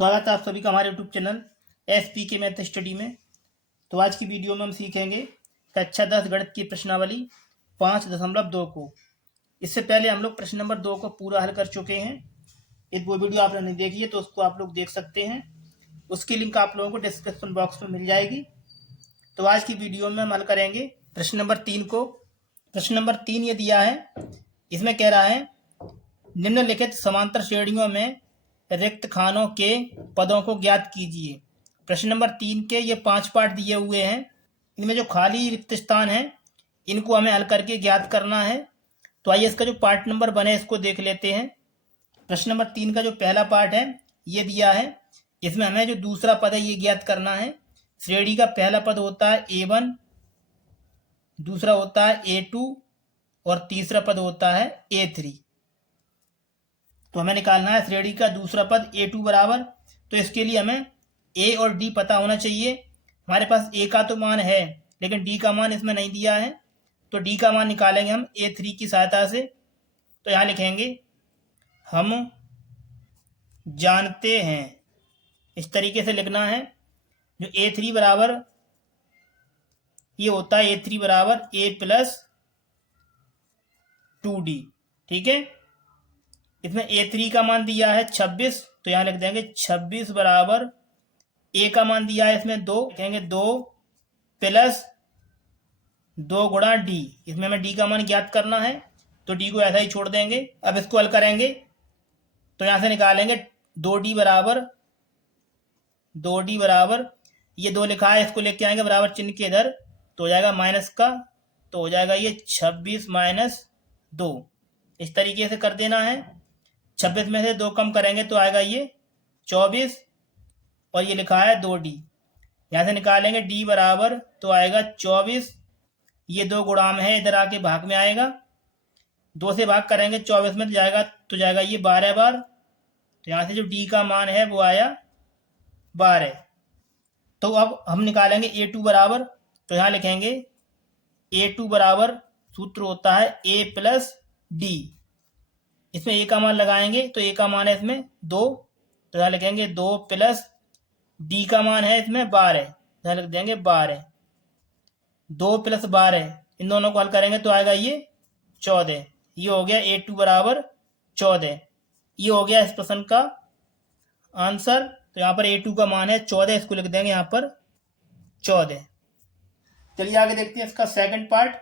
स्वागत है आप सभी का हमारे यूट्यूब चैनल एसपी के मैथ स्टडी में। तो आज की वीडियो में हम सीखेंगे कक्षा 10 गणित की प्रश्नावली 5.2 को। इससे पहले हम लोग प्रश्न नंबर 2 को पूरा हल कर चुके हैं। यदि वो वीडियो आपने नहीं देखी है तो उसको आप लोग देख सकते हैं। उसकी लिंक आप लोगों को डिस्क्रिप्शन बॉक्स में मिल जाएगी। तो आज की वीडियो में हम हल करेंगे प्रश्न नंबर 3 को। प्रश्न नंबर 3 ये दिया है, इसमें कह रहा है निम्नलिखित समांतर श्रेणियों में रिक्त खानों के पदों को ज्ञात कीजिए। प्रश्न नंबर 3 के ये 5 पार्ट दिए हुए हैं। इनमें जो खाली रिक्त स्थान है इनको हमें हल करके ज्ञात करना है। तो आइए इसका जो पार्ट नंबर बने इसको देख लेते हैं। प्रश्न नंबर 3 का जो पहला पार्ट है ये दिया है, इसमें हमें जो दूसरा पद है ये ज्ञात करना है। श्रेणी का पहला पद होता है A1, दूसरा होता है A2 और तीसरा पद होता है A3। तो हमें निकालना है श्रेणी का दूसरा पद A2 बराबर। तो इसके लिए हमें A और D पता होना चाहिए। हमारे पास A का तो मान है लेकिन D का मान इसमें नहीं दिया है, तो D का मान निकालेंगे हम A3 की सहायता से। तो यहाँ लिखेंगे हम जानते हैं, इस तरीके से लिखना है। जो A3 बराबर ये होता है A3 बराबर A प्लस 2D। ठीक है, इसमें A3 का मान दिया है 26, तो यहाँ लिख देंगे 26 बराबर A का मान दिया है इसमें 2, लिखेंगे 2 प्लस 2 गुणा D। इसमें हमें D का मान ज्ञात करना है तो D को ऐसा ही छोड़ देंगे। अब इसको हल करेंगे तो यहाँ से निकालेंगे 2D बराबर ये 2 लिखा है, इसको लेके आएंगे बराबर चिन्ह के इधर, तो हो जाएगा माइनस का, तो हो जाएगा ये 26 माइनस 2। इस तरीके से कर देना है। 26 में से 2 कम करेंगे तो आएगा ये 24 और ये लिखा है 2D। यहाँ से निकालेंगे D बराबर, तो आएगा 24, ये 2 गुणाम है इधर आके भाग में आएगा, 2 से भाग करेंगे 24 में तो जाएगा ये 12 बार। तो यहाँ से जो D का मान है वो आया 12। तो अब हम निकालेंगे A2 बराबर, तो यहाँ लिखेंगे A2 बराबर सूत्र होता है A प्लस D। इसमें A का मान लगाएंगे तो A का मान है इसमें 2, तो यहाँ लिखेंगे 2 प्लस D का मान है इसमें 12, यहाँ लिख देंगे 12। 2 प्लस 12 इन दोनों को हल करेंगे तो आएगा ये 14। ये हो गया A2 बराबर 14। ये हो गया इस प्रश्न का आंसर। तो यहाँ पर A2 का मान है 14, इसको लिख देंगे यहाँ पर 14। चलिए आगे देखते हैं इसका सेकंड पार्ट।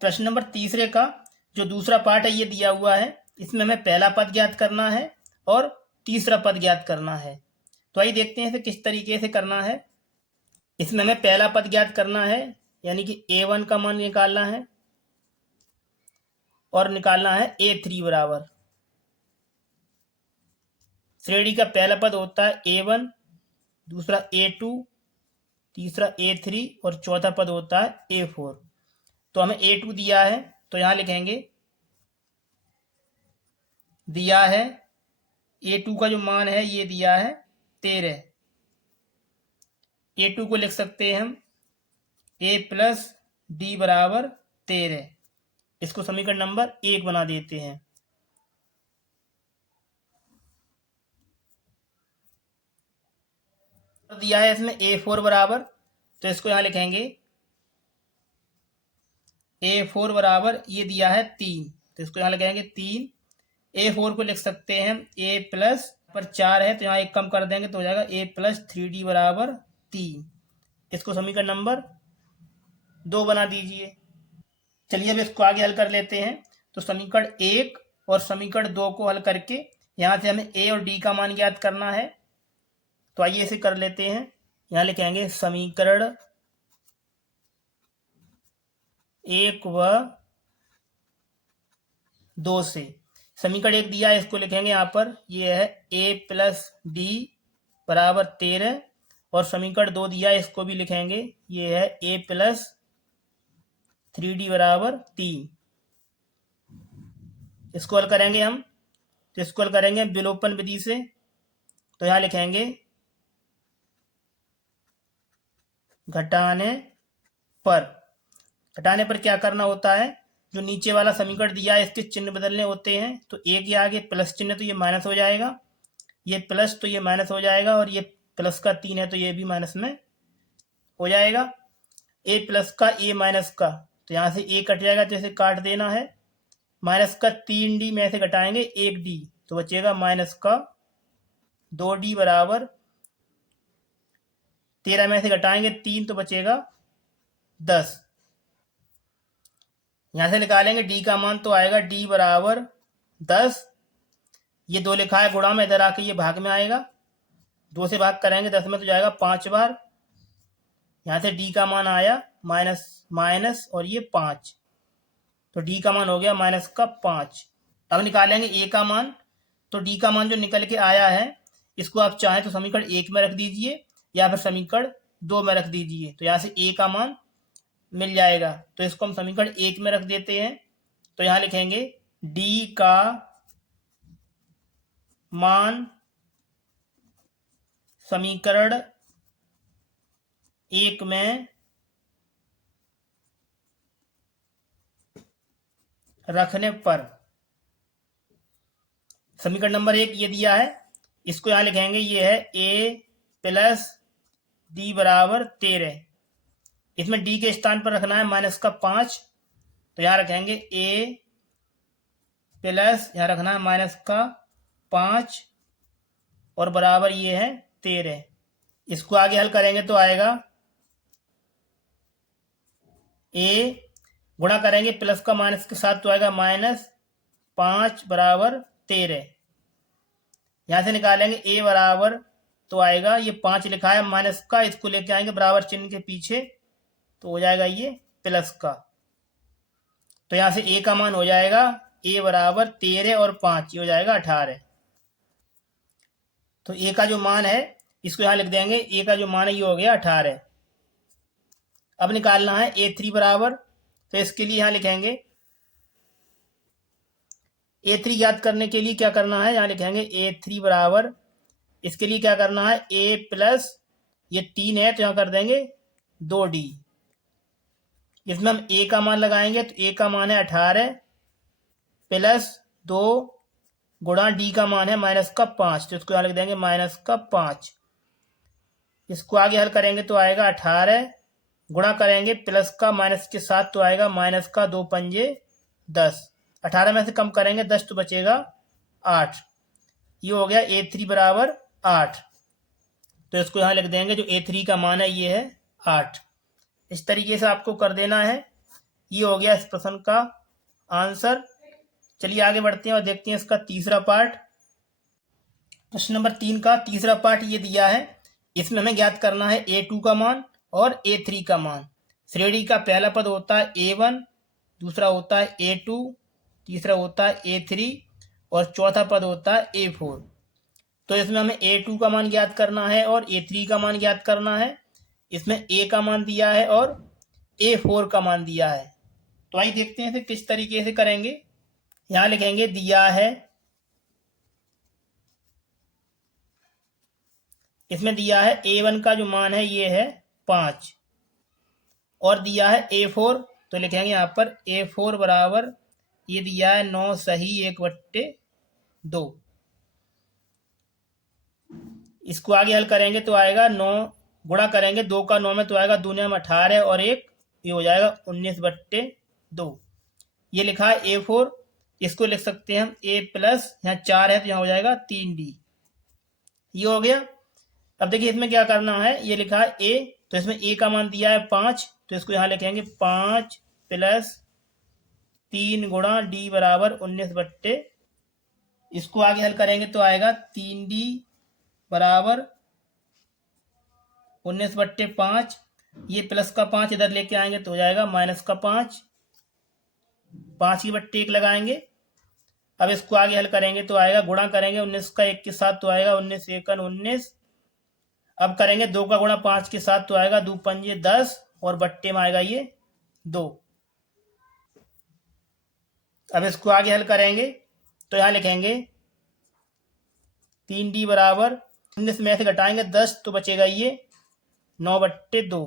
प्रश्न नंबर तीसरे का जो दूसरा पार्ट है ये दिया हुआ है, इसमें हमें पहला पद ज्ञात करना है और तीसरा पद ज्ञात करना है। तो आइए देखते हैं इसे किस तरीके से करना है। इसमें हमें पहला पद ज्ञात करना है, यानी कि A1 का मान निकालना है और निकालना है A3 बराबर। श्रेणी का पहला पद होता है A1, दूसरा A2, तीसरा A3 और चौथा पद होता है A4। तो हमें A2 दिया है तो यहाँ लिखेंगे दिया है A2 का जो मान है ये दिया है 13। A2 को लिख सकते हैं हम A प्लस D बराबर 13। इसको समीकरण नंबर 1 बना देते हैं। दिया है इसमें A4 बराबर, तो इसको यहाँ लिखेंगे A4 बराबर ये दिया है 3, तो इसको यहाँ लिखेंगे 3। A4 को लिख सकते हैं A प्लस पर 4 है तो यहाँ 1 कम कर देंगे तो हो जाएगा A प्लस 3D बराबर 3। इसको समीकरण नंबर 2 बना दीजिए। चलिए अब इसको आगे हल कर लेते हैं। तो समीकरण 1 और समीकरण 2 को हल करके यहाँ से हमें A और D का मान ज्ञात करना है। तो आइए इसे कर लेते हैं। यहाँ लिखेंगे समीकरण 1 व 2 से समीकरण 1 दिया है, इसको लिखेंगे यहाँ पर ये है A प्लस D बराबर 13 और समीकरण 2 दिया है, इसको भी लिखेंगे ये है A प्लस 3D बराबर 3। इसको हल करेंगे हम, तो इसको हल करेंगे विलोपन विधि से। तो यहाँ लिखेंगे घटाने पर क्या करना होता है, जो नीचे वाला समीकरण दिया है इसके चिन्ह बदलने होते हैं। तो 1 के आगे प्लस चिन्ह तो ये माइनस हो जाएगा, ये प्लस तो ये माइनस हो जाएगा, और ये प्लस का 3 है तो ये भी माइनस में हो जाएगा। ए प्लस का ए माइनस का, तो यहाँ से ए कट जाएगा तो इसे काट देना है। माइनस का 3d में से घटाएंगे 1d, तो बचेगा माइनस का 2d बराबर 13 में से घटाएंगे 3 तो बचेगा 10। यहाँ से निकालेंगे d का मान तो आएगा d बराबर 10। ये 2 लिखा है गुणा में, इधर आके ये भाग में आएगा। 2 से भाग करेंगे 10 में तो जाएगा 5 बार। यहाँ से d का मान आया माइनस माइनस और ये 5, तो d का मान हो गया माइनस का 5। अब निकालेंगे a का मान, तो d का मान जो निकल के आया है इसको आप चाहें तो समीकरण 1 में रख दीजिए या फिर समीकरण 2 में रख दीजिए, तो यहाँ से a का मान मिल जाएगा। तो इसको हम समीकरण 1 में रख देते हैं, तो यहाँ लिखेंगे d का मान समीकरण 1 में रखने पर, समीकरण नंबर 1 ये दिया है, इसको यहाँ लिखेंगे ये है a प्लस d बराबर 13। इसमें d के स्थान पर रखना है माइनस का 5, तो यहाँ रखेंगे a प्लस यहाँ रखना है माइनस का 5 और बराबर ये है 13। इसको आगे हल करेंगे तो आएगा a गुणा करेंगे प्लस का माइनस के साथ तो आएगा माइनस 5 बराबर 13। यहाँ से निकालेंगे a बराबर तो आएगा ये 5 लिखा है माइनस का, इसको लेके आएंगे बराबर चिन्ह के पीछे तो हो जाएगा ये प्लस का। तो यहाँ से a का मान हो जाएगा a बराबर 13 और 5, ये हो जाएगा 18। तो a का जो मान है इसको यहाँ लिख देंगे, a का जो मान है ये हो गया 18। अब निकालना है a3 बराबर, तो इसके लिए यहाँ लिखेंगे a3 ज्ञात करने के लिए क्या करना है, यहाँ लिखेंगे a3 बराबर, इसके लिए क्या करना है a प्लस ये 3 है तो यहाँ कर देंगे 2d। इसमें हम a का मान लगाएंगे तो a का मान है 18 प्लस 2 गुणा d का मान है माइनस का 5, तो इसको यहाँ लिख देंगे माइनस का 5। इसको आगे हल करेंगे तो आएगा 18 गुणा करेंगे प्लस का माइनस के साथ तो आएगा माइनस का 2 पंजे 10। 18 में से कम करेंगे 10 तो बचेगा 8। ये हो गया a3 बराबर 8, तो इसको यहाँ लिख देंगे जो a3 का मान है ये है 8। इस तरीके से आपको कर देना है। ये हो गया इस प्रश्न का आंसर। चलिए आगे बढ़ते हैं और देखते हैं इसका तीसरा पार्ट। प्रश्न नंबर 3 का तीसरा पार्ट ये दिया है, इसमें हमें ज्ञात करना है a2 का मान और a3 का मान। श्रेणी का पहला पद होता है a1, दूसरा होता है a2, तीसरा होता है a3 और चौथा पद होता है a4। तो इसमें हमें a2 का मान ज्ञात करना है और a3 का मान ज्ञात करना है। इसमें a का मान दिया है और a4 का मान दिया है। तो आइए देखते हैं इसे किस तरीके से करेंगे। यहाँ लिखेंगे दिया है, इसमें दिया है a1 का जो मान है ये है 5 और दिया है a4, तो लिखेंगे यहाँ पर a4 बराबर ये दिया है 9 सही 1/2। इसको आगे हल करेंगे तो आएगा 9 गुणा करेंगे 2 का 9 में तो आएगा 2 में 18 और 1 ये हो जाएगा 19/2। ये लिखा है a4, इसको लिख सकते हैं हम a प्लस यहाँ 4 है तो यहाँ हो जाएगा 3d। ये हो गया। अब देखिए इसमें क्या करना है, ये लिखा है a, तो इसमें a का मान दिया है 5, तो इसको यहाँ लिखेंगे 5 प्लस 3 गुणा d बराबर 19/। इसको आगे हल करेंगे तो आएगा 3d बराबर 19/5। ये प्लस का 5 इधर लेके आएंगे तो हो जाएगा माइनस का 5, 5 की बट्टे 1 लगाएंगे। अब इसको आगे हल करेंगे तो आएगा गुणा करेंगे 19 का 1 के साथ तो आएगा 19 एकन 19। अब करेंगे 2 का गुणा 5 के साथ तो आएगा 2 पंजे 10 और बट्टे में आएगा ये 2। अब इसको आगे हल करेंगे तो यहाँ लिखेंगे 3d बराबर 19 में से घटाएंगे 10 तो बचेगा ये 9/2।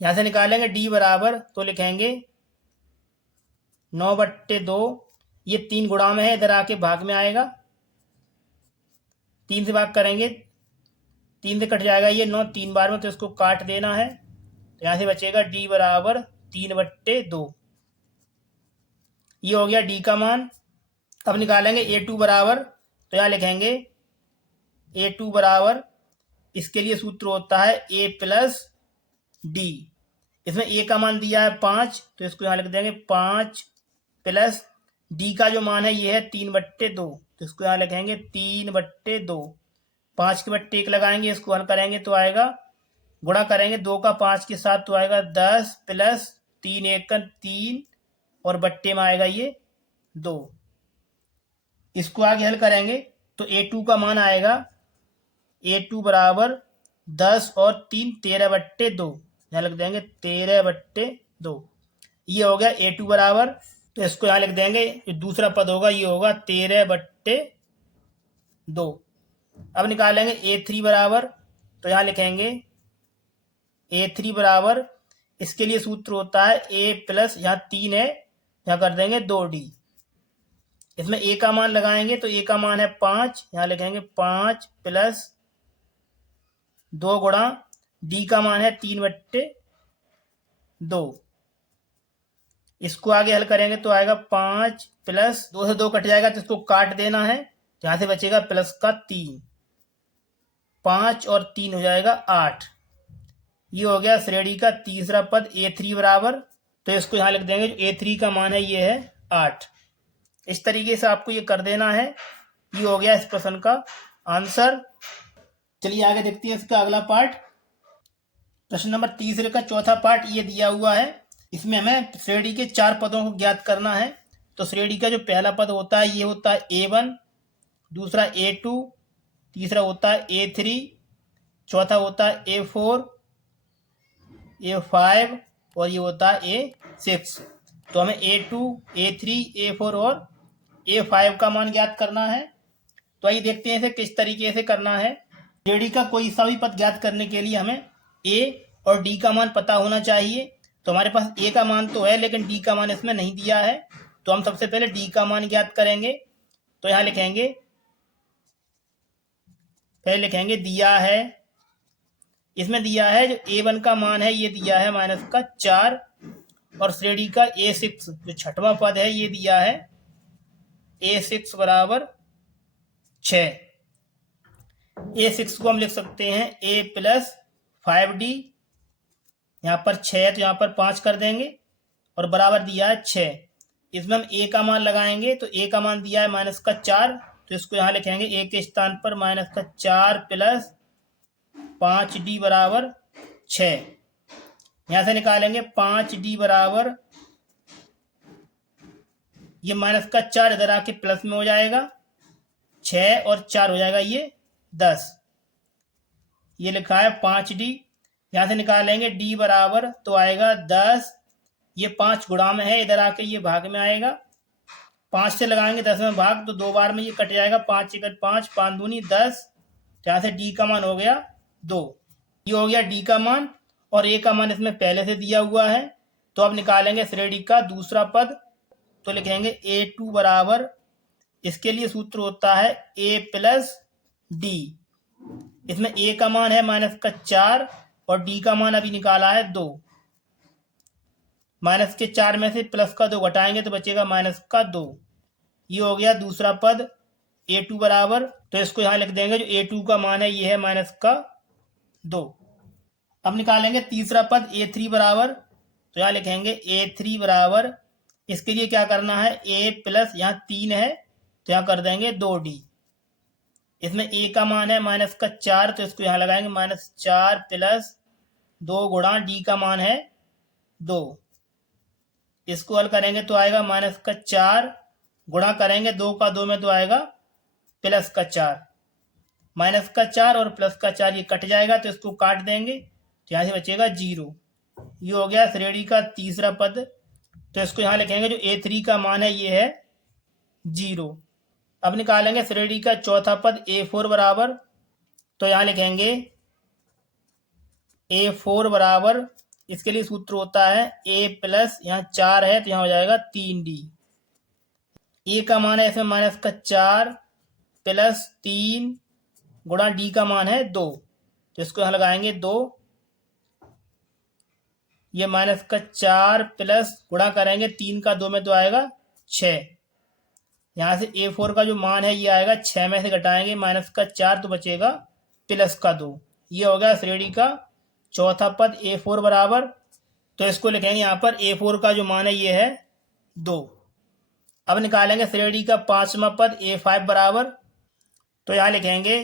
यहाँ से निकालेंगे d बराबर तो लिखेंगे 9/2, ये 3 गुणा में है इधर आके भाग में आएगा 3 से भाग करेंगे, 3 से कट जाएगा ये 9 3 बार में, तो इसको काट देना है। तो यहाँ से बचेगा d बराबर 3/2। ये हो गया d का मान। अब निकालेंगे a2 बराबर, तो यहाँ लिखेंगे a2 बराबर, इसके लिए सूत्र होता है a प्लस डी। इसमें a का मान दिया है 5, तो इसको यहाँ लिख देंगे 5 प्लस d का जो मान है ये है 3/2, तो इसको यहाँ लिखेंगे 3/2। 5 के बट्टे 1 लगाएंगे, इसको हल करेंगे तो आएगा, गुणा करेंगे 2 का 5 के साथ तो आएगा 10 प्लस 3 1 का 3 और बट्टे में आएगा ये 2। इसको आगे हल करेंगे तो a2 का मान आएगा a2 बराबर 10 और 3 13/2, यहाँ लिख देंगे 13/2। ये हो गया a2 बराबर, तो इसको यहाँ लिख देंगे, जो दूसरा पद होगा ये होगा 13/2। अब निकालेंगे a3 बराबर, तो यहाँ लिखेंगे a3 बराबर, इसके लिए सूत्र होता है a प्लस, यहाँ 3 है, यहाँ कर देंगे 2d। इसमें a का मान लगाएंगे तो a का मान है 5, यहाँ लिखेंगे 5 प्लस 2 गुणा d का मान है 3/2। इसको आगे हल करेंगे तो आएगा 5 प्लस 2 से 2 कट जाएगा, तो इसको काट देना है, यहाँ से बचेगा प्लस का 3, 5 और 3 हो जाएगा 8। ये हो गया श्रेणी का तीसरा पद a3 बराबर, तो इसको यहाँ लिख देंगे, जो a3 का मान है ये है 8। इस तरीके से आपको ये कर देना है। ये हो गया इस प्रश्न का आंसर। चलिए आगे देखते हैं इसका अगला पार्ट। प्रश्न नंबर तीसरे का चौथा पार्ट ये दिया हुआ है। इसमें हमें श्रेणी के 4 पदों को ज्ञात करना है। तो श्रेणी का जो पहला पद होता है ये होता है a1, दूसरा a2, तीसरा होता है a3, चौथा होता है a4, a5 और ये होता है a6। तो हमें a2, a3, a4 और a5 का मान ज्ञात करना है। तो आइए देखते हैं इसे किस तरीके से करना है। श्रेणी का कोई सा भी पद ज्ञात करने के लिए हमें a और d का मान पता होना चाहिए। तो हमारे पास a का मान तो है, लेकिन d का मान इसमें नहीं दिया है, तो हम सबसे पहले d का मान ज्ञात करेंगे। तो यहाँ लिखेंगे, पहले लिखेंगे दिया है, इसमें दिया है जो a1 का मान है ये दिया है -4, और श्रेणी का a6 जो छठवां पद है ये दिया है a6 बराबर 6। a6 को हम लिख सकते हैं a प्लस 5d, यहाँ पर 6 है तो यहाँ पर 5 कर देंगे, और बराबर दिया है 6। इसमें हम a का मान लगाएंगे, तो a का मान दिया है -4, तो इसको यहाँ लिखेंगे a के स्थान पर -4 प्लस 5d बराबर 6। यहाँ से निकालेंगे 5d बराबर, ये -4 इधर आके प्लस में हो जाएगा, 6 और 4 हो जाएगा ये 10। ये लिखा है 5d। यहाँ से निकालेंगे d बराबर, तो आएगा 10, ये 5 गुणा में है, इधर आके ये भाग में आएगा, 5 से लगाएंगे 10 में भाग, तो 2 बार में ये कट जाएगा, 5 × 5 5 दूनी 10। यहाँ से d का मान हो गया 2। ये हो गया d का मान, और a का मान इसमें पहले से दिया हुआ है। तो अब निकालेंगे श्रेणी का दूसरा पद। तो लिखेंगे a2 बराबर, इसके लिए सूत्र होता है a प्लस d। इसमें a का मान है -4 और d का मान अभी निकाला है 2। -4 में से +2 घटाएंगे तो बचेगा -2। ये हो गया दूसरा पद a2 बराबर, तो इसको यहाँ लिख देंगे, जो a2 का मान है ये है -2। अब निकालेंगे तीसरा पद a3 बराबर, तो यहाँ लिखेंगे a3 बराबर, इसके लिए क्या करना है, a प्लस, यहाँ 3 है तो यहाँ कर देंगे 2d। इसमें a का मान है -4, तो इसको यहाँ लगाएंगे -4 प्लस 2 गुणा d का मान है 2। इसको हल करेंगे तो आएगा -4, गुणा करेंगे 2 का 2 में तो आएगा +4, -4 और +4 ये कट जाएगा, तो इसको काट देंगे, तो यहाँ से बचेगा 0। ये हो गया श्रेणी का तीसरा पद। तो इसको यहाँ लिखेंगे, जो a3 का मान है ये है 0। अब निकालेंगे श्रेणी का चौथा पद a4 बराबर, तो यहाँ लिखेंगे a4 बराबर, इसके लिए सूत्र होता है a प्लस, यहाँ 4 है तो यहाँ हो जाएगा 3d। a का मान है इसमें -4 प्लस 3 गुणा डी का मान है 2, तो इसको यहाँ लगाएंगे 2, ये माइनस का 4 प्लस गुणा करेंगे 3 का 2 में तो आएगा 6। यहाँ से A4 का जो मान है ये आएगा 6 में से घटाएंगे माइनस का 4 तो बचेगा प्लस का 2। ये हो गया श्रेणी का चौथा पद A4 बराबर, तो इसको लिखेंगे यहाँ पर A4 का जो मान है ये है 2। अब निकालेंगे श्रेणी का पांचवा पद A5 बराबर, तो यहाँ लिखेंगे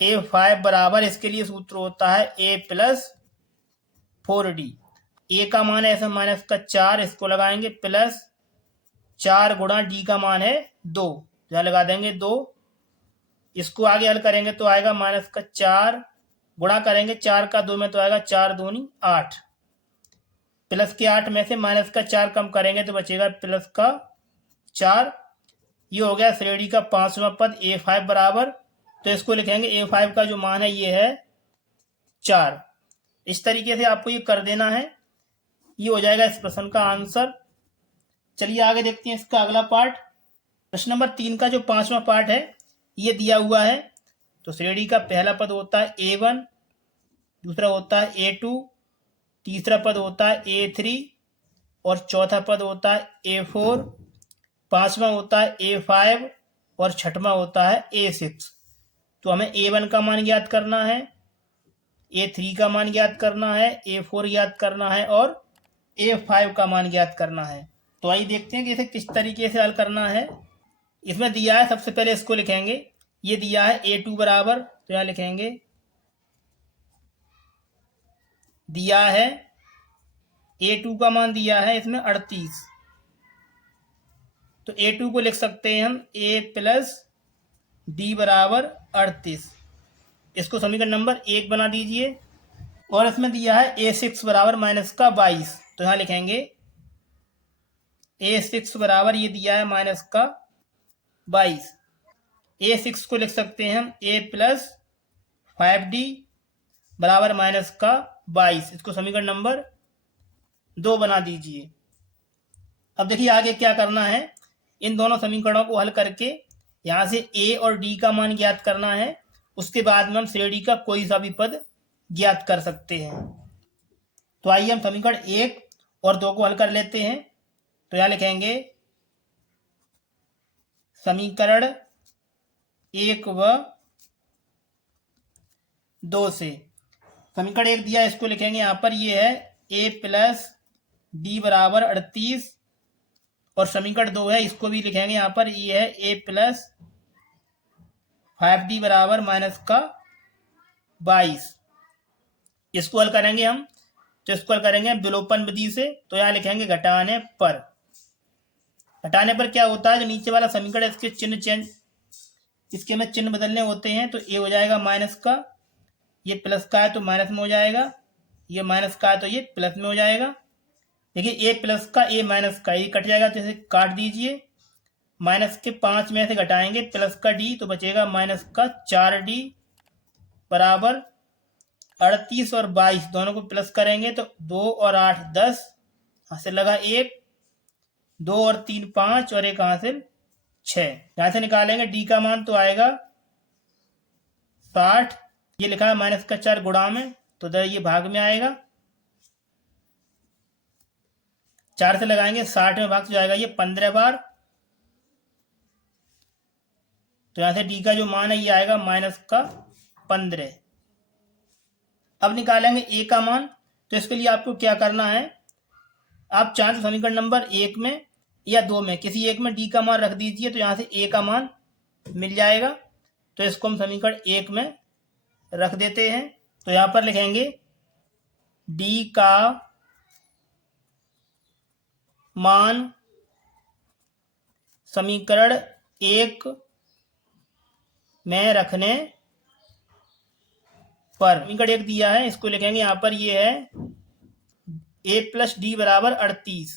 A5 बराबर, इसके लिए सूत्र होता है A प्लस 4D। A का मान है ऐसे माइनस का 4, इसको लगाएंगे प्लस 4 गुणा D का मान है 2, यहाँ लगा देंगे 2। इसको आगे हल करेंगे तो आएगा माइनस का 4 गुणा करेंगे 4 का 2 में तो आएगा 4 दूनी 8, प्लस के 8 में से माइनस का 4 कम करेंगे तो बचेगा प्लस का 4। ये हो गया श्रेणी का पांचवा पद A5 बराबर, तो इसको लिखेंगे A5 का जो मान है ये है 4। इस तरीके से आपको ये कर देना है, ये हो जाएगा इस प्रश्न का आंसर। चलिए आगे देखते हैं इसका अगला पार्ट। प्रश्न नंबर 3 का जो पांचवा पार्ट है ये दिया हुआ है, तो श्रेणी का पहला पद होता है A1, दूसरा होता है A2, तीसरा पद होता है A3 और चौथा पद होता है A4, पांचवा होता है A5 और छठवां होता है A6। तो हमें A1 का मान ज्ञात करना है, A3 का मान ज्ञात करना है, A4 ज्ञात करना है और A5 का मान ज्ञात करना है। तो आइए देखते हैं कि इसे किस तरीके से हल करना है। इसमें दिया है, सबसे पहले इसको लिखेंगे, ये दिया है A2 बराबर, तो यहाँ लिखेंगे दिया है A2 का मान दिया है इसमें 38, तो A2 को लिख सकते हैं हम A प्लस D बराबर 38। इसको समीकरण नंबर 1 बना दीजिए। और इसमें दिया है A6 बराबर माइनस का 22, तो यहाँ लिखेंगे A6 बराबर, ये दिया है माइनस का 22। A6 को लिख सकते हैं हम A प्लस 5D बराबर माइनस का 22। इसको समीकरण नंबर 2 बना दीजिए। अब देखिए आगे क्या करना है, इन दोनों समीकरणों को हल करके यहाँ से A और D का मान ज्ञात करना है। उसके बाद में हम श्रेणी का कोई सा भी पद ज्ञात कर सकते हैं। तो आइए हम समीकरण 1 और 2 को हल कर लेते हैं। तो यहाँ लिखेंगे समीकरण 1 व 2 से, समीकरण 1 दिया, इसको लिखेंगे यहाँ पर ये है A प्लस D बराबर 38 और समीकरण 2 है, इसको भी लिखेंगे यहाँ पर ये है A प्लस 5D बराबर माइनस का 22। इसको हल करेंगे हम, तो इसको हल करेंगे विलोपन विधि से। तो यहाँ लिखेंगे घटाने पर, घटाने पर क्या होता है, जो नीचे वाला समीकरण इसके चिन्ह चेंज, इसके में चिन्ह बदलने होते हैं। तो A हो जाएगा माइनस का, ये प्लस का है तो माइनस में हो जाएगा, ये माइनस का है तो ये प्लस में हो जाएगा। देखिए A प्लस का A माइनस का, ये कट जाएगा तो इसे काट दीजिए। माइनस के 5 में से घटाएंगे प्लस का D, तो बचेगा माइनस का 4D बराबर 38 और 22 दोनों को प्लस करेंगे तो 2 और 8 10, हासिल लगा 1, 2 और 3 5 और 1 हासिल 6। यहाँ से निकालेंगे D का मान तो आएगा 60। ये लिखा है माइनस का 4 गुणा में, तो ये भाग में आएगा, 4 से लगाएंगे 60 में भाग तो जाएगा ये 15 बार। तो यहाँ से D का जो मान है ये आएगा माइनस का 15। अब निकालेंगे A का मान, तो इसके लिए आपको क्या करना है, आप चाहें तो समीकरण नंबर 1 में या 2 में किसी एक में D का मान रख दीजिए, तो यहाँ से A का मान मिल जाएगा। तो इसको हम समीकरण 1 में रख देते हैं। तो यहाँ पर लिखेंगे D का मान समीकरण 1 में रखने पर, समीकरण 1 दिया है, इसको लिखेंगे यहाँ पर ये है A प्लस D बराबर 38।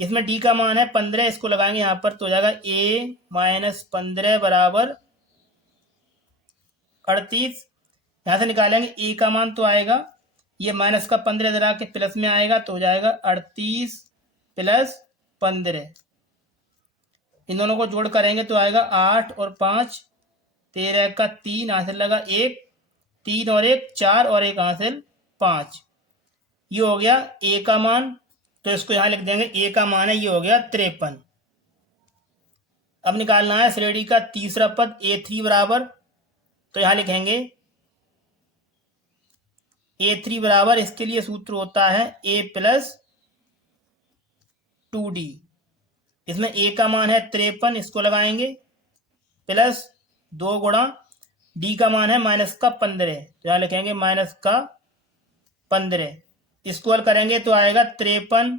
इसमें D का मान है 15, इसको लगाएंगे यहाँ पर तो हो जाएगा A माइनस 15 बराबर 38। यहाँ से निकालेंगे A का मान तो आएगा, ये माइनस का 15 इधर आके प्लस में आएगा तो हो जाएगा 38 प्लस 15। इन दोनों को जोड़ करेंगे तो आएगा 8 और 5 13 का 3 हासिल लगा 1, 3 और 1 4 और 1 हासिल 5। ये हो गया ए का मान, तो इसको यहाँ लिख देंगे ए का मान है ये हो गया 53। अब निकालना है श्रेणी का तीसरा पद A3 बराबर, तो यहाँ लिखेंगे A3 बराबर, इसके लिए सूत्र होता है A प्लस 2D। इसमें A का मान है 53, इसको लगाएंगे प्लस 2 गुणा D का मान है माइनस का 15, तो यहाँ लिखेंगे माइनस का 15। इसको हल करेंगे तो आएगा 53,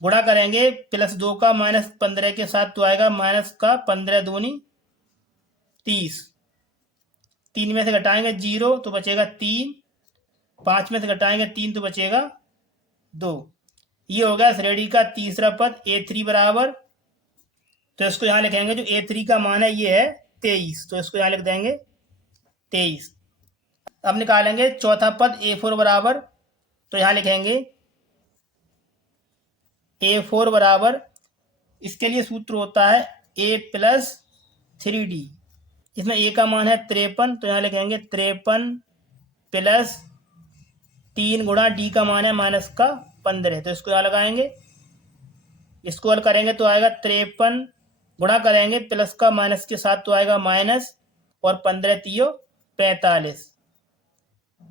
गुणा करेंगे प्लस 2 का माइनस 15 के साथ तो आएगा माइनस का 15 दूनी 30। 3 में से घटाएंगे 0 तो बचेगा 3, 5 में से घटाएंगे 3 तो बचेगा 2। ये हो गया श्रेणी का तीसरा पद A3 बराबर, तो इसको यहाँ लिखेंगे जो A3 का मान है ये है 23, तो इसको यहाँ लिख देंगे 23। अब निकालेंगे चौथा पद A4 बराबर, तो यहाँ लिखेंगे A4 बराबर, इसके लिए सूत्र होता है A प्लस 3D। इसमें A का मान है 53, तो यहाँ लिखेंगे 53 प्लस 3 गुणा D का मान है माइनस का 15, तो इसको यहाँ लगाएंगे। इसको हल करेंगे तो आएगा 53, गुणा करेंगे प्लस का माइनस के साथ तो आएगा माइनस, और 15 3 45।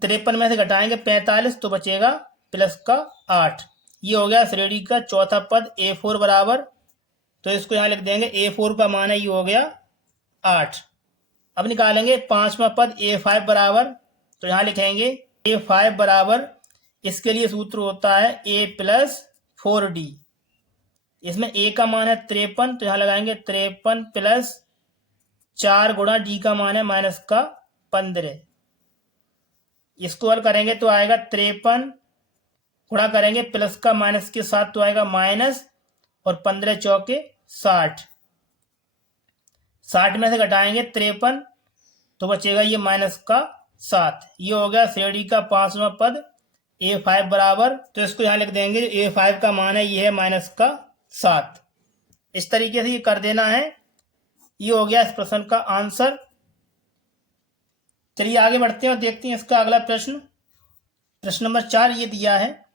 53 में से घटाएंगे 45 तो बचेगा प्लस का 8। ये हो गया श्रेणी का चौथा पद A4 बराबर, तो इसको यहाँ लिख देंगे A4 का मान है ये हो गया 8। अब निकालेंगे पांचवा पद A5 बराबर, तो यहाँ लिखेंगे A5 बराबर, इसके लिए सूत्र होता है A प्लस 4D। इसमें A का मान है 53, तो यहाँ लगाएंगे 53 प्लस 4 गुणा D का मान है माइनस का 15। इसको हल करेंगे तो आएगा 53, गुणा करेंगे प्लस का माइनस के साथ तो आएगा माइनस, और 15 चौके 60। 60 में से घटाएंगे 53 तो बचेगा ये माइनस का 7। ये हो गया श्रेणी का पांचवा पद A5 बराबर, तो इसको यहाँ लिख देंगे A5 का मान है ये है माइनस का 7। इस तरीके से ये कर देना है। ये हो गया इस प्रश्न का आंसर। चलिए आगे बढ़ते हैं और देखते हैं इसका अगला प्रश्न। प्रश्न नंबर 4 ये दिया है,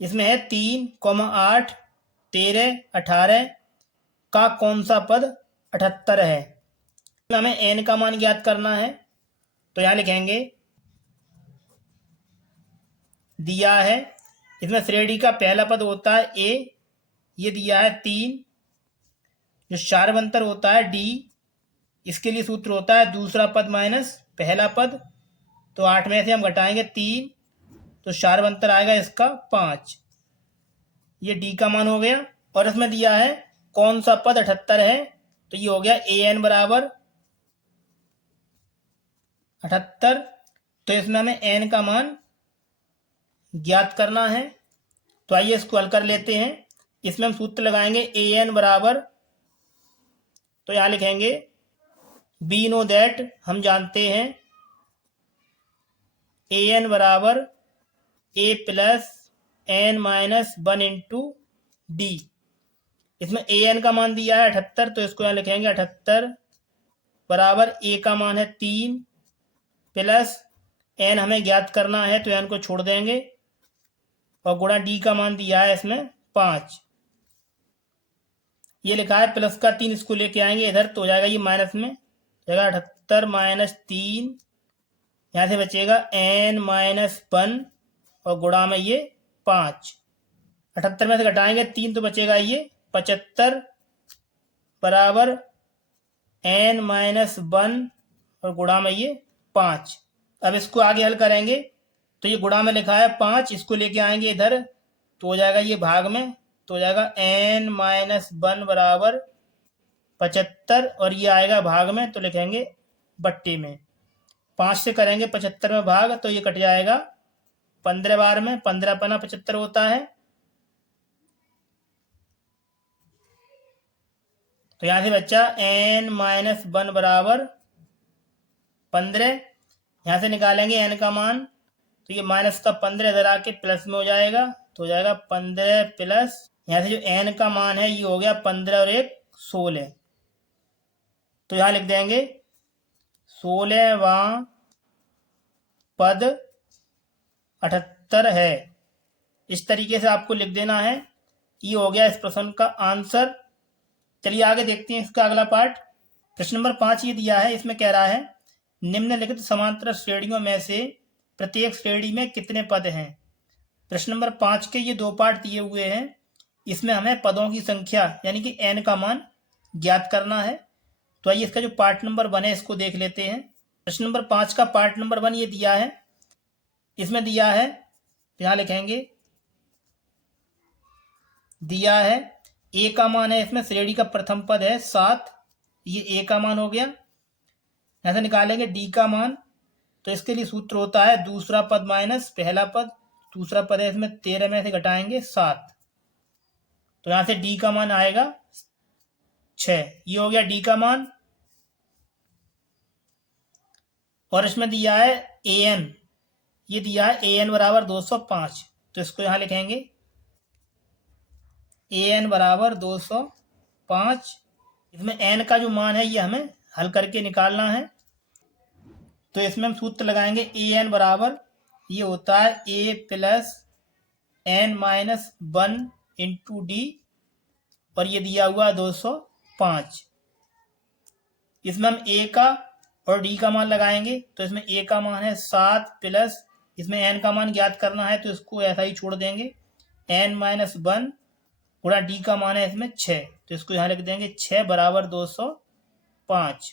इसमें है 3, 8, 13, 18 का कौन सा पद 78 है। हमें n का मान ज्ञात करना है, तो यहाँ लिखेंगे दिया है, इसमें श्रेणी का पहला पद होता है a, ये दिया है 3, जो शार्वंतर होता है d, इसके लिए सूत्र होता है दूसरा पद माइनस पहला पद, तो 8 में से हम घटाएंगे 3 तो शार्वंतर आएगा इसका 5। ये d का मान हो गया। और इसमें दिया है कौन सा पद 78 है, तो ये हो गया an बराबर 78, तो इसमें हमें n का मान ज्ञात करना है। तो आइए इसको हल कर लेते हैं। इसमें हम सूत्र लगाएंगे an बराबर, तो यहाँ लिखेंगे बी नो दैट, हम जानते हैं an बराबर a plus n minus 1 into D. इसमें an का मान दिया है 78, तो इसको यहाँ लिखेंगे 78 बराबर a का मान है 3 प्लस n हमें ज्ञात करना है, तो n को छोड़ देंगे, और गुणा d का मान दिया है इसमें 5। ये लिखा है प्लस का 3, इसको लेके आएंगे इधर तो हो जाएगा ये माइनस में, जाएगा 78 माइनस 3, यहाँ से बचेगा n माइनस 1, और गुणा में ये 5। 78 में से घटाएंगे 3 तो बचेगा ये 75 बराबर n माइनस 1, और गुणा में ये 5। अब इसको आगे हल करेंगे, तो ये गुणा में लिखा है 5, इसको लेके आएंगे इधर तो हो जाएगा ये भाग में, तो हो जाएगा n माइनस 1 बराबर 75, और ये आएगा भाग में, तो लिखेंगे बट्टे में। 5 से करेंगे 75 में भाग, तो ये कट जाएगा 15 बार में, 15 पना 75 होता है। तो यहाँ से बच्चा n माइनस 1 बराबर 15, यहाँ से निकालेंगे n का मान, तो ये माइनस का 15 इधर आके प्लस में हो जाएगा, तो हो जाएगा 15 प्लस, यहाँ से जो n का मान है ये हो गया 15 और 1 16। तो यहाँ लिख देंगे 16वां पद 78 है। इस तरीके से आपको लिख देना है। ये हो गया इस प्रश्न का आंसर। चलिए आगे देखते हैं इसका अगला पार्ट। प्रश्न नंबर 5 ये दिया है, इसमें कह रहा है निम्नलिखित समांतर श्रेणियों में से प्रत्येक श्रेणी में कितने पद हैं। प्रश्न नंबर 5 के ये 2 पार्ट दिए हुए हैं। इसमें हमें पदों की संख्या यानी कि n का मान ज्ञात करना है। तो आइए इसका जो पार्ट नंबर 1 है इसको देख लेते हैं। प्रश्न नंबर 5 का पार्ट नंबर 1 ये दिया है। इसमें दिया है, यहाँ लिखेंगे दिया है a का मान है, इसमें श्रेणी का प्रथम पद है 7, ये a का मान हो गया। ऐसे निकालेंगे d का मान, तो इसके लिए सूत्र होता है दूसरा पद माइनस पहला पद। दूसरा पद है इसमें 13 में से घटाएंगे 7, तो यहां से d का मान आएगा 6। ये हो गया d का मान। और इसमें दिया है an, ये दिया है an बराबर 205, तो इसको यहां लिखेंगे an बराबर 205। इसमें n का जो मान है ये हमें हल करके निकालना है। तो इसमें हम सूत्र लगाएंगे an बराबर ये होता है a plus n minus 1 into D, और ये दिया हुआ 205। इसमें हम a का और d का मान लगाएंगे। तो इसमें a का मान है 7 प्लस इसमें n का मान ज्ञात करना है, तो इसको ऐसा ही छोड़ देंगे n माइनस 1 गुणा d का मान है इसमें 6, तो इसको यहाँ लिख देंगे 6 बराबर 205।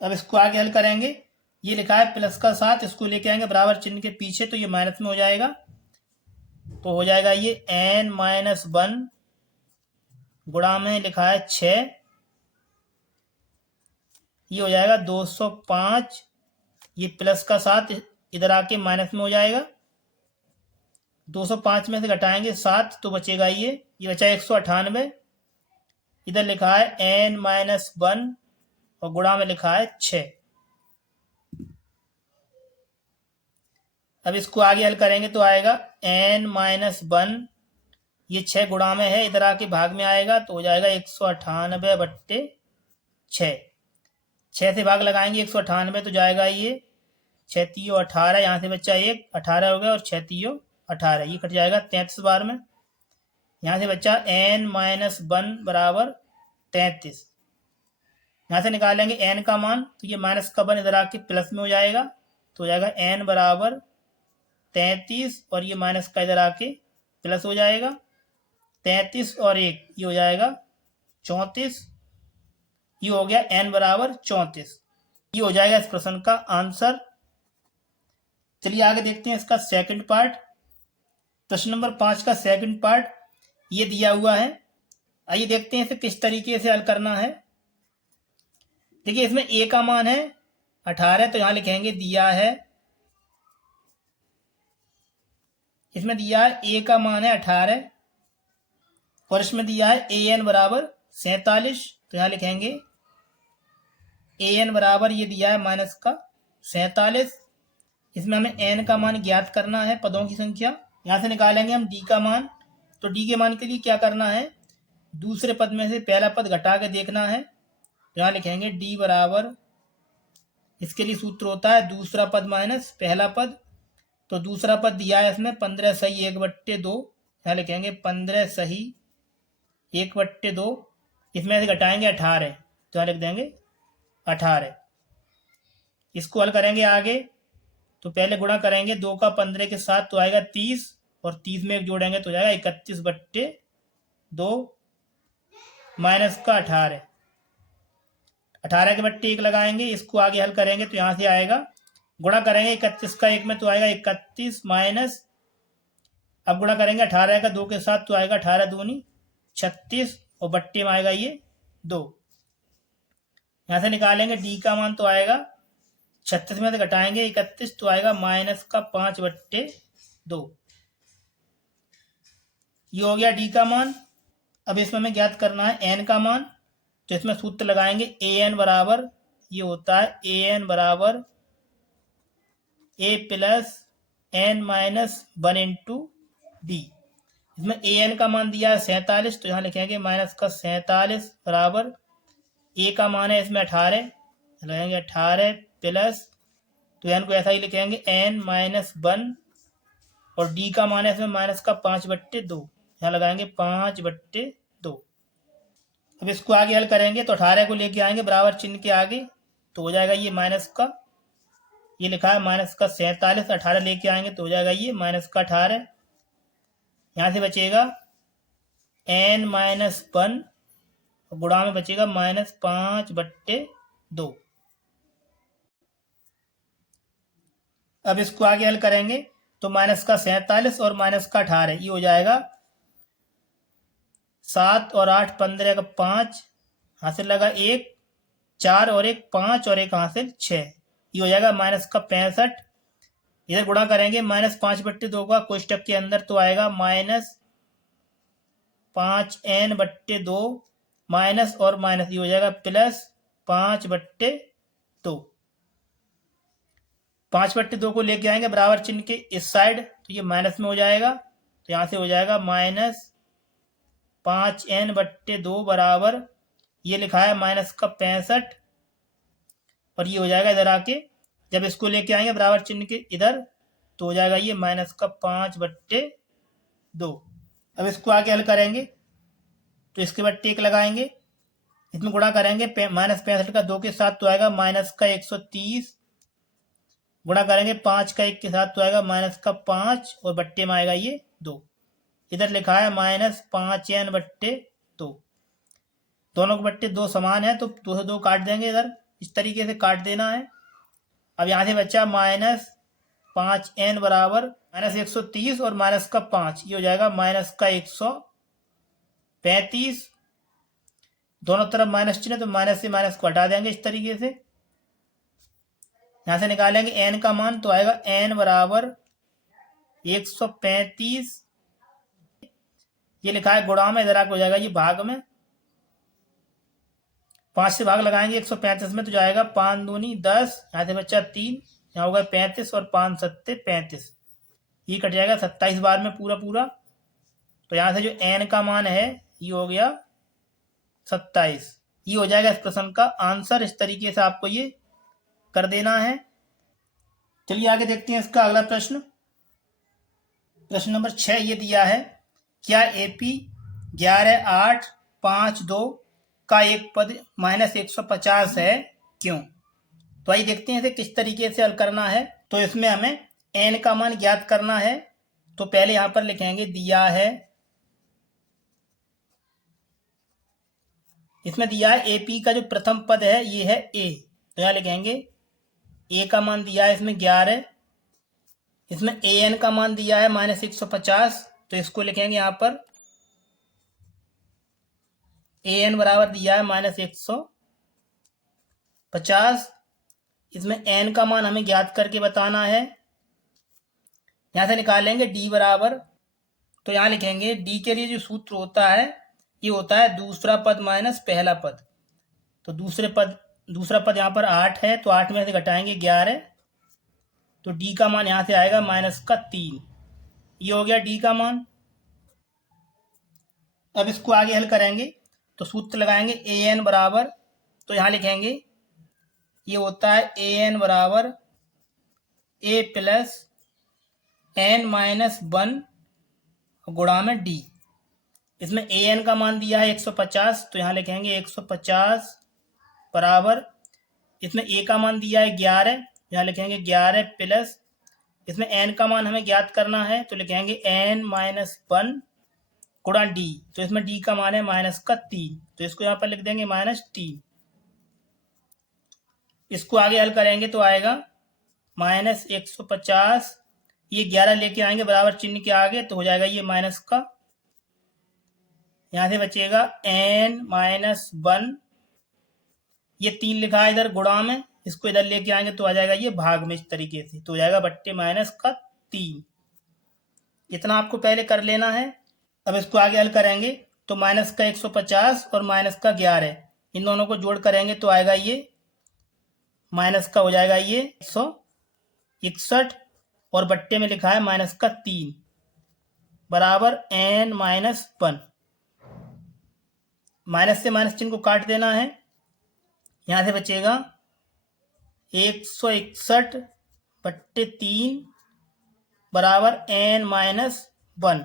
अब इसको आगे हल करेंगे। ये लिखा है प्लस का 7, इसको लेके आएंगे बराबर चिन्ह के पीछे, तो ये माइनस में हो जाएगा। तो हो जाएगा ये n माइनस 1 गुणा में लिखा है 6, ये हो जाएगा 205। ये प्लस का 7 इधर आके माइनस में हो जाएगा। 205 में से घटाएंगे 7, तो बचेगा ये बचा 198। इधर लिखा है n माइनस 1 और गुणा में लिखा है 6। अब इसको आगे हल करेंगे तो आएगा n माइनस 1, ये 6 गुणा में है, इधर आके भाग में आएगा, तो हो जाएगा 198/6। 6 से भाग लगाएंगे 198, तो जाएगा ये 6 3 18, यहाँ से बच्चा 1 18 हो गया, और 6 3 18, ये कट जाएगा 33 बार में। यहाँ से बच्चा n माइनस 1 बराबर 33। यहाँ से निकालेंगे n का मान, तो ये माइनस का 1 इधर आके प्लस में हो जाएगा, तो हो जाएगा n बराबर 33, और ये माइनस का इधर आके प्लस हो जाएगा। 33 और 1 ये हो जाएगा 34। ये हो गया n बराबर 34। ये हो जाएगा इस प्रश्न का आंसर। चलिए आगे देखते हैं इसका सेकंड पार्ट। प्रश्न नंबर 5 का सेकंड पार्ट ये दिया हुआ है। आइए देखते हैं इसे किस तरीके से हल करना है। देखिए इसमें a का मान है 18, तो यहां लिखेंगे दिया है, इसमें दिया है a का मान है 18, और इसमें दिया है an बराबर 47, तो यहाँ लिखेंगे an बराबर ये दिया है माइनस का 47। इसमें हमें n का मान ज्ञात करना है, पदों की संख्या। यहाँ से निकालेंगे हम d का मान, तो d के मान के लिए क्या करना है, दूसरे पद में से पहला पद घटा के देखना है। यहाँ लिखेंगे d बराबर, इसके लिए सूत्र होता है दूसरा पद माइनस पहला पद। तो दूसरा पद दिया है इसमें 15 सही 1/2, यहाँ लिखेंगे 15 सही 1/2। इसमें से घटाएंगे 18, तो यहाँ लिख देंगे 18। इसको हल करेंगे आगे, तो पहले गुणा करेंगे 2 का 15 के साथ, तो आएगा 30, और 30 में एक जोड़ेंगे तो जाएगा 31/2 माइनस का 18। 18 के बट्टे 1 लगाएंगे, इसको आगे हल करेंगे तो यहाँ से आएगा, गुणा करेंगे 31 का 1 में तो आएगा 31 माइनस, अब गुणा करेंगे 18 का 2 के साथ, तो आएगा 18 दूनी 36, और बट्टे में आएगा ये 2। यहाँ से निकालेंगे d का मान, तो आएगा 36 में से घटाएंगे 31, तो आएगा माइनस का 5/2। ये हो गया d का मान। अब इसमें हमें ज्ञात करना है n का मान, तो इसमें सूत्र लगाएंगे an बराबर ये होता है an बराबर a plus n minus 1 into D. इसमें an का मान दिया है 47, तो यहाँ लिखेंगे माइनस का 47 बराबर ए का मान है इसमें 18, लगाएंगे 18 प्लस, तो एन को ऐसा ही लिखेंगे n-1, और डी का मान है इसमें माइनस का 5/2, यहाँ लगाएंगे 5/2। अब इसको आगे हल करेंगे तो 18 को लेके आएंगे बराबर चिन्ह के आगे, तो हो जाएगा ये माइनस का, ये लिखा है माइनस का 47, 18 लेके आएंगे तो हो जाएगा ये माइनस का 18, यहाँ से बचेगा n-1, गुणा में बचेगा -5/2। अब इसको आगे हल करेंगे तो माइनस का 47 और माइनस का 18, ये हो जाएगा 7 और 8 15 का 5, हासिल लगा 1, 4 और 1 5 और 1 हासिल 6, ये हो जाएगा माइनस का 65। इधर गुणा करेंगे -5/2 का कोष्टक के अंदर, तो आएगा -5n/2, माइनस और माइनस, ये हो जाएगा +5/2। 5/2 को लेके आएंगे बराबर चिन्ह के इस साइड, तो ये माइनस में हो जाएगा, तो यहाँ से हो जाएगा -5n/2 बराबर, ये लिखा है माइनस का 65, और ये हो जाएगा इधर आके, जब इसको लेके आएंगे बराबर चिन्ह के इधर, तो हो जाएगा ये माइनस का 5/2। अब इसको आगे हल करेंगे तो इसके बाद टेक लगाएंगे, इसमें गुणा करेंगे -65 का 2 के साथ, तो आएगा माइनस का 130, गुणा करेंगे 5 का 1 के साथ, तो आएगा माइनस का 5, और बट्टे में आएगा ये 2, इधर लिखा है -5n/2, दोनों के बट्टे 2 समान है, तो 2 से 2 काट देंगे, इधर इस तरीके से काट देना है। अब यहाँ से बच्चा -5n बराबर -130 और माइनस का 5, ये हो जाएगा माइनस का 135, दोनों तरफ माइनस चिन्ह, तो माइनस से माइनस को हटा देंगे इस तरीके से। यहाँ से निकालेंगे n का मान, तो आएगा n बराबर 135, ये लिखा है गुणा में, इधर आके हो जाएगा ये भाग में, 5 से भाग लगाएंगे 135 में, तो जाएगा 5 दूनी 10, यहाँ से बच्चा 3, यहाँ होगा 35 और 5 सत्ते 35, ये कट जाएगा 27 बार में पूरा। तो यहाँ से जो n का मान है ये हो गया 27, ये हो जाएगा इस प्रश्न का आंसर। इस तरीके से आपको ये कर देना है। चलिए आगे देखते हैं इसका अगला प्रश्न। प्रश्न नंबर 6 ये दिया है, क्या AP 11,852 का एक पद -150 है, क्यों? तो आइए देखते हैं इसे किस तरीके से हल करना है। तो इसमें हमें n का मान ज्ञात करना है, तो पहले यहां पर लिखेंगे दिया है, इसमें दिया है AP का जो प्रथम पद है ये है A, तो यहां लिखेंगे A का मान दिया है इसमें 11, इसमें AN का मान दिया है -150, तो इसको लिखेंगे यहां पर AN बराबर दिया है -150, इसमें n का मान हमें ज्ञात करके बताना है। यहां से निकालेंगे D बराबर, तो यहां लिखेंगे D के लिए जो सूत्र होता है ये होता है दूसरा पद माइनस पहला पद, तो दूसरा पद यहाँ पर 8 है, तो 8 में से घटाएंगे 11, तो D का मान यहाँ से आएगा -3, ये हो गया D का मान। अब इसको आगे हल करेंगे तो सूत्र लगाएंगे AN बराबर, तो यहाँ लिखेंगे ये होता है AN बराबर A प्लस n-1 गुणा में D, इसमें AN का मान दिया है 150, तो यहाँ लिखेंगे 150 बराबर, इसमें A का मान दिया है 11, यहाँ लिखेंगे 11 प्लस, इसमें n का मान हमें ज्ञात करना है, तो लिखेंगे n-1 गुणा D, तो इसमें D का मान है -3, तो इसको यहाँ पर लिख देंगे -3। इसको आगे हल करेंगे तो आएगा -150, ये 11 लेके आएंगे बराबर चिन्ह के आगे, तो हो जाएगा ये माइनस का, यहाँ से बचेगा n-1, ये 3 लिखा है इधर गुणा में, इसको इधर लेके आएंगे तो आ जाएगा ये भाग में इस तरीके से, तो हो जाएगा बट्टे -3। इतना आपको पहले कर लेना है। अब इसको आगे हल करेंगे तो माइनस का 150 और माइनस का 11, इन दोनों को जोड़ करेंगे तो आएगा ये माइनस का, हो जाएगा ये 161, और बट्टे में लिखा है -3 बराबर n-1, माइनस से माइनस चिन्ह को काट देना है, यहाँ से बचेगा 161/3 बराबर n-1।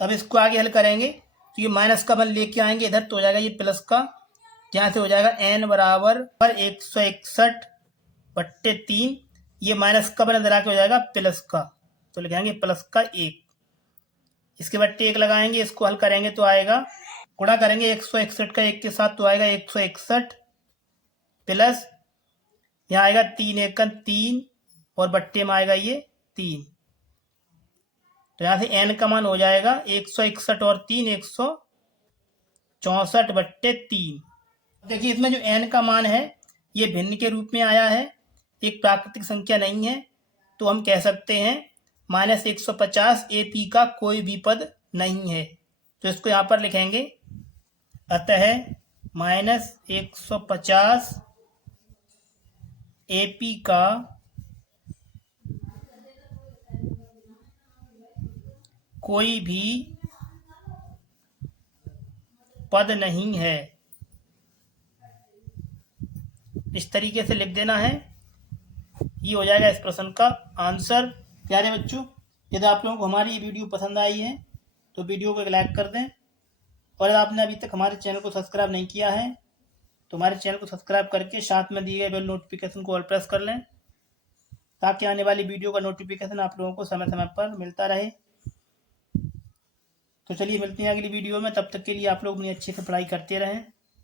अब इसको आगे हल करेंगे तो ये माइनस का 1 लेके आएंगे इधर तो हो जाएगा ये प्लस का, यहाँ से हो जाएगा n बराबर 161/3, ये माइनस का 1 इधर आके हो जाएगा प्लस का, तो लिखेंगे प्लस का 1। इसके बाद टेक लगाएंगे, इसको हल करेंगे तो आएगा, गुणा करेंगे 161 का 1 के साथ तो आएगा 161 प्लस यहाँ आएगा 3 1 का 3 और बट्टे में आएगा ये 3, तो यहाँ से n का मान हो जाएगा 161 और 3 164/3। देखिए इसमें जो n का मान है ये भिन्न के रूप में आया है, एक प्राकृतिक संख्या नहीं है, तो हम कह सकते हैं -150 AP का कोई भी पद नहीं है, तो इसको यहाँ पर लिखेंगे। अतः -150 AP का कोई भी पद नहीं है, इस तरीके से लिख देना है। ये हो जाएगा इस प्रश्न का आंसर। प्यारे बच्चों, यदि आप लोगों को हमारी ये वीडियो पसंद आई है तो वीडियो को एक लाइक कर दें, और यदि आपने अभी तक हमारे चैनल को सब्सक्राइब नहीं किया है तो हमारे चैनल को सब्सक्राइब करके साथ में दिए गए बेल नोटिफिकेशन को ऑल प्रेस कर लें, ताकि आने वाली वीडियो का नोटिफिकेशन आप लोगों को समय समय पर मिलता रहे। तो चलिए मिलते हैं अगली वीडियो में, तब तक के लिए आप लोग अपनी अच्छे से पढ़ाई करते रहें।